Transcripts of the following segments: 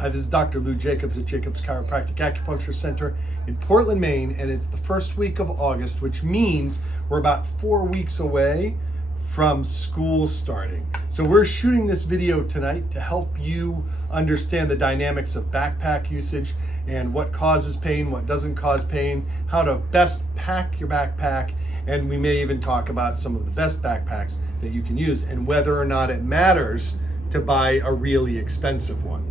Hi, this is Dr. Lou Jacobs at Jacobs Chiropractic Acupuncture Center in Portland, Maine, and it's the first week of August, which means we're about 4 weeks away from school starting. So we're shooting this video tonight to help you understand the dynamics of backpack usage and what causes pain, what doesn't cause pain, how to best pack your backpack, and we may even talk about some of the best backpacks that you can use and whether or not it matters to buy a really expensive one.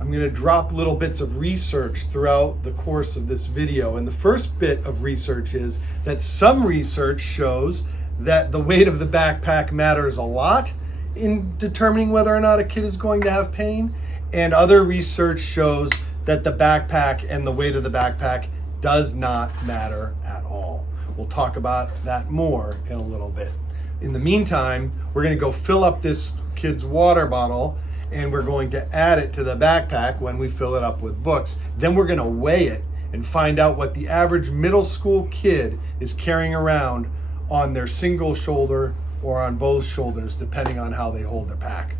I'm going to drop little bits of research throughout the course of this video. And the first bit of research is that some research shows that the weight of the backpack matters a lot in determining whether or not a kid is going to have pain. And other research shows that the backpack and the weight of the backpack does not matter at all. We'll talk about that more in a little bit. In the meantime, we're going to go fill up this kid's water bottle and we're going to add it to the backpack when we fill it up with books. Then we're going to weigh it and find out what the average middle school kid is carrying around on their single shoulder or on both shoulders, depending on how they hold their pack.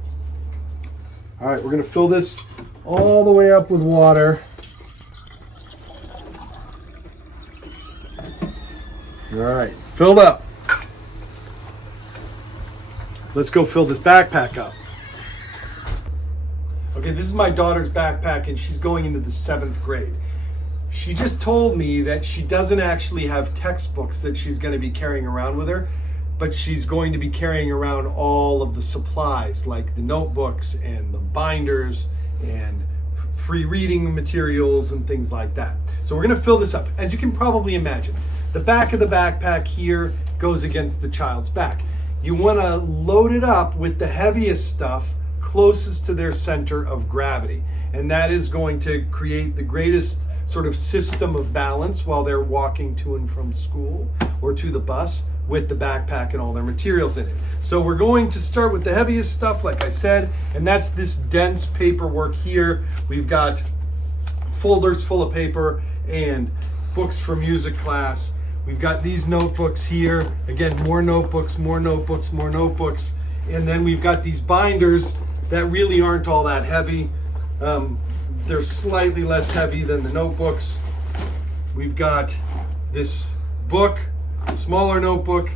All right, we're going to fill this all the way up with water. All right, filled up. Let's go fill this backpack up. Okay, this is my daughter's backpack and she's going into the 7th grade. She just told me that she doesn't actually have textbooks that she's going to be carrying around with her, but she's going to be carrying around all of the supplies like the notebooks and the binders and free reading materials and things like that. So we're going to fill this up. As you can probably imagine, the back of the backpack here goes against the child's back. You want to load it up with the heaviest stuff closest to their center of gravity. And that is going to create the greatest sort of system of balance while they're walking to and from school or to the bus with the backpack and all their materials in it. So we're going to start with the heaviest stuff, like I said, and that's this dense paperwork here. We've got folders full of paper and books for music class. We've got these notebooks here. Again, more notebooks, more notebooks, more notebooks. And then we've got these binders that really aren't all that heavy. They're slightly less heavy than the notebooks. We've got this book, smaller notebook,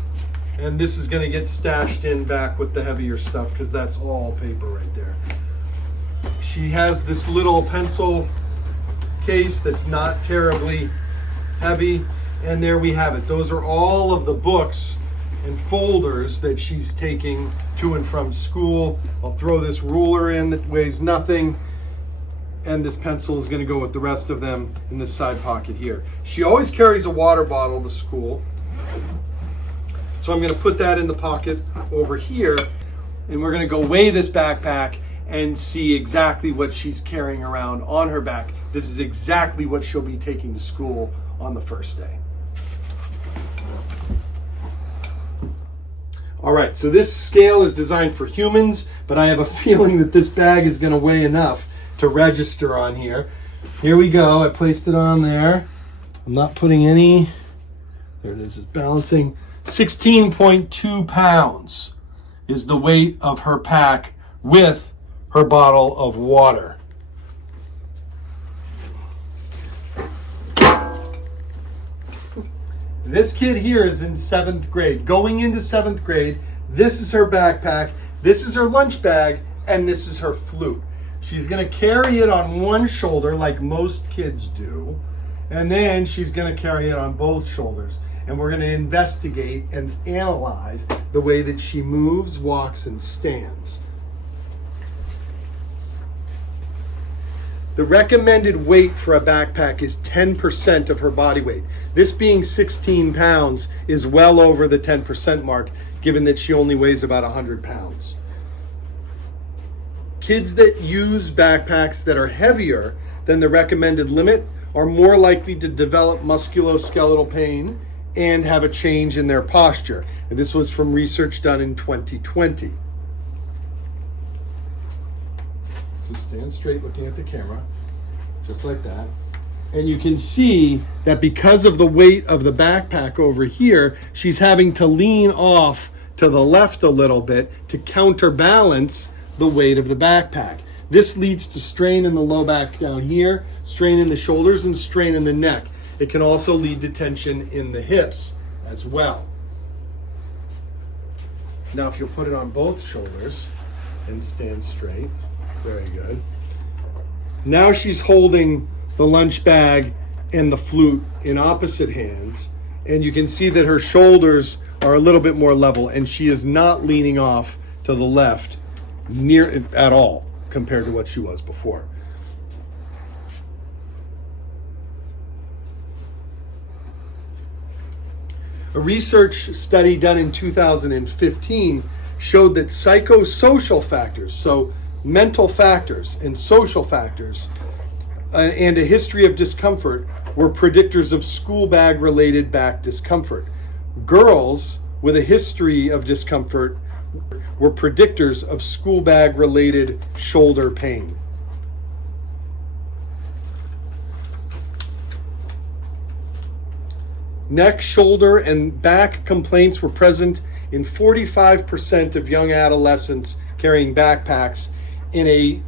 and this is going to get stashed in back with the heavier stuff because that's all paper right there. She has this little pencil case that's not terribly heavy, and there we have it. Those are all of the books and folders that she's taking to and from school. I'll throw this ruler in that weighs nothing, and this pencil is going to go with the rest of them in this side pocket here. She always carries a water bottle to school, so I'm going to put that in the pocket over here, and we're going to go weigh this backpack and see exactly what she's carrying around on her back. This is exactly what she'll be taking to school on the first day. All right, so this scale is designed for humans, but I have a feeling that this bag is going to weigh enough to register on here. Here we go. I placed it on there. I'm not putting any. There it is. It's balancing. 16.2 pounds is the weight of her pack with her bottle of water. This kid here is in 7th grade. Going into 7th grade, this is her backpack, this is her lunch bag, and this is her flute. She's going to carry it on one shoulder like most kids do, and then she's going to carry it on both shoulders. And we're going to investigate and analyze the way that she moves, walks, and stands. The recommended weight for a backpack is 10% of her body weight. This being 16 pounds is well over the 10% mark, given that she only weighs about 100 pounds. Kids that use backpacks that are heavier than the recommended limit are more likely to develop musculoskeletal pain and have a change in their posture. And this was from research done in 2020. So stand straight looking at the camera, just like that. And you can see that because of the weight of the backpack over here, she's having to lean off to the left a little bit to counterbalance the weight of the backpack. This leads to strain in the low back down here, strain in the shoulders, and strain in the neck. It can also lead to tension in the hips as well. Now, if you'll put it on both shoulders and stand straight, very good. Now she's holding the lunch bag and the flute in opposite hands, and you can see that her shoulders are a little bit more level, and she is not leaning off to the left near at all compared to what she was before. A research study done in 2015 showed that psychosocial factors, so mental factors and social factors, and a history of discomfort were predictors of school bag related back discomfort. Girls with a history of discomfort were predictors of school bag related shoulder pain. Neck, shoulder, and back complaints were present in 45% of young adolescents carrying backpacks in a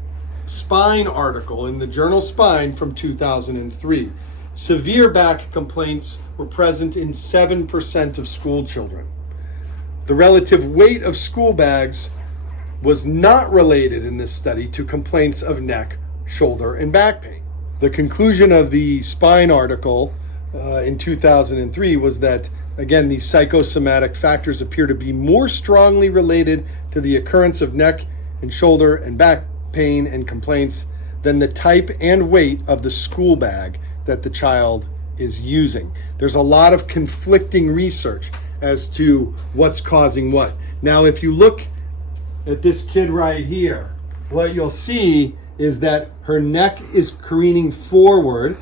Spine article in the journal Spine from 2003. Severe back complaints were present in 7% of school children. The relative weight of school bags was not related in this study to complaints of neck, shoulder, and back pain. The conclusion of the Spine article in 2003 was that, again, these psychosomatic factors appear to be more strongly related to the occurrence of neck and shoulder and back pain and complaints than the type and weight of the school bag that the child is using. There's a lot of conflicting research as to what's causing what. Now, if you look at this kid right here, what you'll see is that her neck is careening forward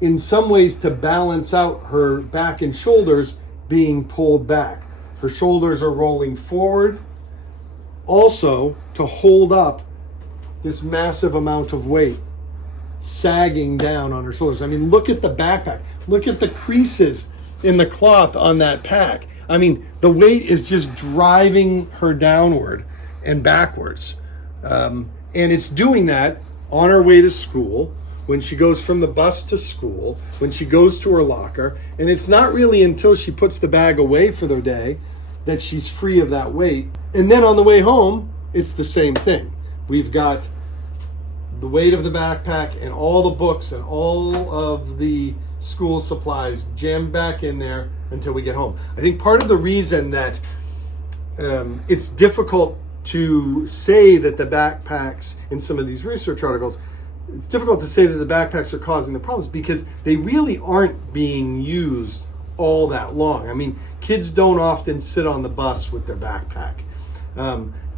in some ways to balance out her back and shoulders being pulled back. Her shoulders are rolling forward, also to hold up this massive amount of weight sagging down on her shoulders. I mean, look at the backpack. Look at the creases in the cloth on that pack. I mean, the weight is just driving her downward and backwards. And it's doing that on her way to school, when she goes from the bus to school, when she goes to her locker. And it's not really until she puts the bag away for the day that she's free of that weight. And then on the way home, it's the same thing. We've got the weight of the backpack and all the books and all of the school supplies jammed back in there until we get home. I think part of the reason that it's difficult to say that the backpacks in some of these research articles, it's difficult to say that the backpacks are causing the problems because they really aren't being used all that long. I mean, kids don't often sit on the bus with their backpack.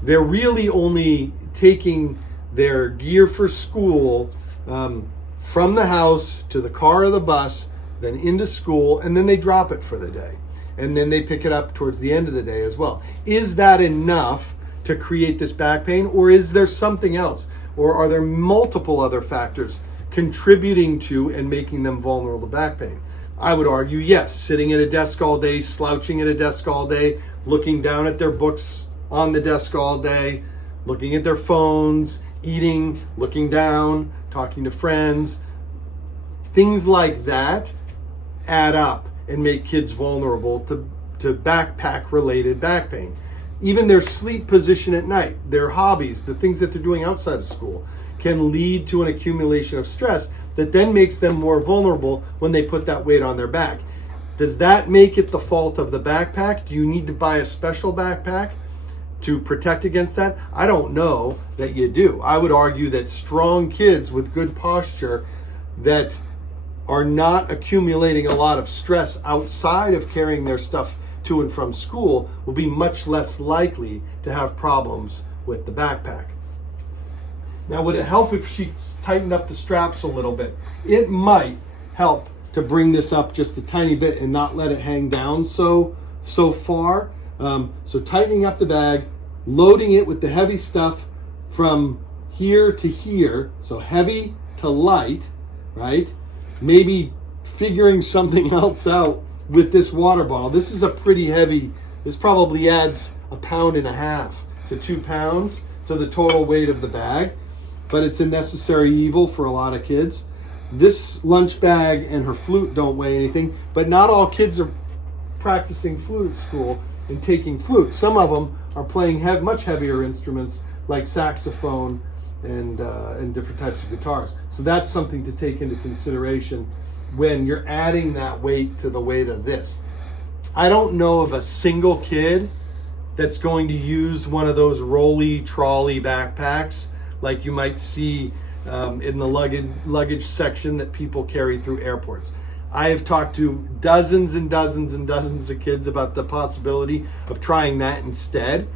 They're really only taking their gear for school from the house to the car or the bus, then into school, and then they drop it for the day. And then they pick it up towards the end of the day as well. Is that enough to create this back pain, or is there something else? Or are there multiple other factors contributing to and making them vulnerable to back pain? I would argue yes. Sitting at a desk all day, slouching at a desk all day, looking down at their books on the desk all day, looking at their phones, eating, looking down, talking to friends. Things like that add up and make kids vulnerable to backpack-related back pain. Even their sleep position at night, their hobbies, the things that they're doing outside of school can lead to an accumulation of stress that then makes them more vulnerable when they put that weight on their back. Does that make it the fault of the backpack? Do you need to buy a special backpack to protect against that? I don't know that you do. I would argue that strong kids with good posture that are not accumulating a lot of stress outside of carrying their stuff to and from school will be much less likely to have problems with the backpack. Now, would it help if she tightened up the straps a little bit? It might help to bring this up just a tiny bit and not let it hang down so far. So tightening up the bag, loading it with the heavy stuff from here to here, so heavy to light, right? Maybe figuring something else out with this water bottle. This is a pretty heavy, this probably adds 1.5 pounds to 2 pounds to the total weight of the bag, but it's a necessary evil for a lot of kids. This lunch bag and her flute don't weigh anything, but not all kids are practicing flute at school and taking flute. Some of them are playing much heavier instruments like saxophone and different types of guitars. So that's something to take into consideration when you're adding that weight to the weight of this. I don't know of a single kid that's going to use one of those rolly trolley backpacks like you might see in the luggage section that people carry through airports. I have talked to dozens and dozens and dozens of kids about the possibility of trying that instead,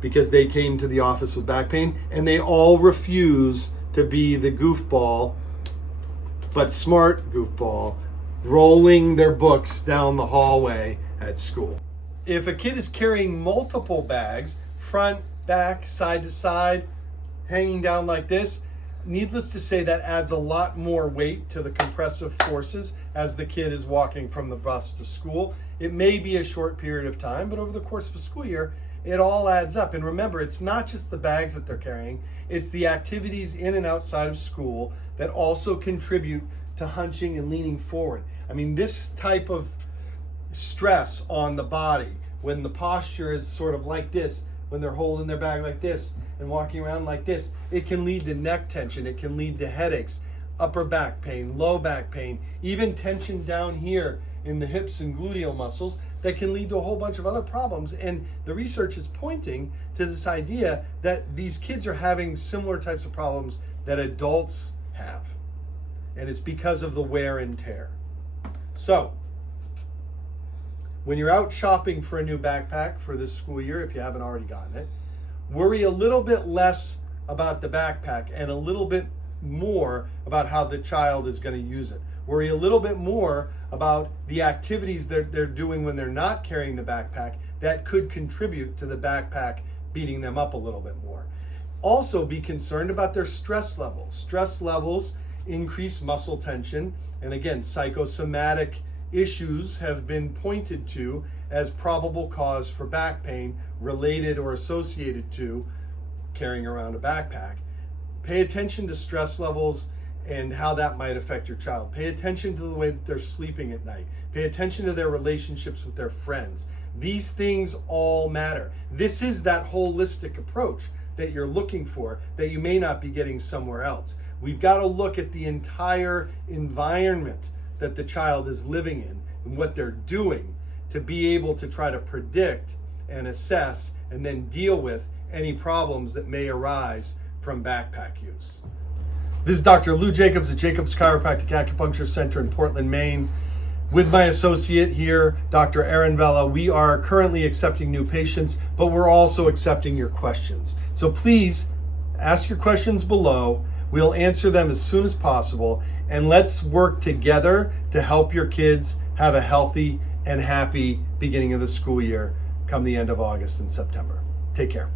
because they came to the office with back pain, and they all refuse to be the goofball, but smart goofball, rolling their books down the hallway at school. If a kid is carrying multiple bags, front, back, side to side, hanging down like this, needless to say, that adds a lot more weight to the compressive forces as the kid is walking from the bus to school. It may be a short period of time, but over the course of a school year, it all adds up. And remember, it's not just the bags that they're carrying, it's the activities in and outside of school that also contribute to hunching and leaning forward. I mean, this type of stress on the body, when the posture is sort of like this, when they're holding their bag like this and walking around like this, it can lead to neck tension, it can lead to headaches, upper back pain, low back pain, even tension down here in the hips and gluteal muscles that can lead to a whole bunch of other problems. And the research is pointing to this idea that these kids are having similar types of problems that adults have. And it's because of the wear and tear. So, when you're out shopping for a new backpack for this school year, if you haven't already gotten it, worry a little bit less about the backpack and a little bit more about how the child is going to use it. Worry a little bit more about the activities that they're doing when they're not carrying the backpack that could contribute to the backpack beating them up a little bit more. Also be concerned about their stress levels. Stress levels increase muscle tension, and again, psychosomatic issues have been pointed to as probable cause for back pain related or associated to carrying around a backpack. Pay attention to stress levels and how that might affect your child. Pay attention to the way that they're sleeping at night. Pay attention to their relationships with their friends. These things all matter. This is that holistic approach that you're looking for that you may not be getting somewhere else. We've got to look at the entire environment that the child is living in and what they're doing to be able to try to predict and assess and then deal with any problems that may arise from backpack use. This is Dr. Lou Jacobs at Jacobs Chiropractic Acupuncture Center in Portland, Maine. With my associate here, Dr. Aaron Vella, we are currently accepting new patients, but we're also accepting your questions. So please ask your questions below. We'll answer them as soon as possible, and let's work together to help your kids have a healthy and happy beginning of the school year come the end of August and September. Take care.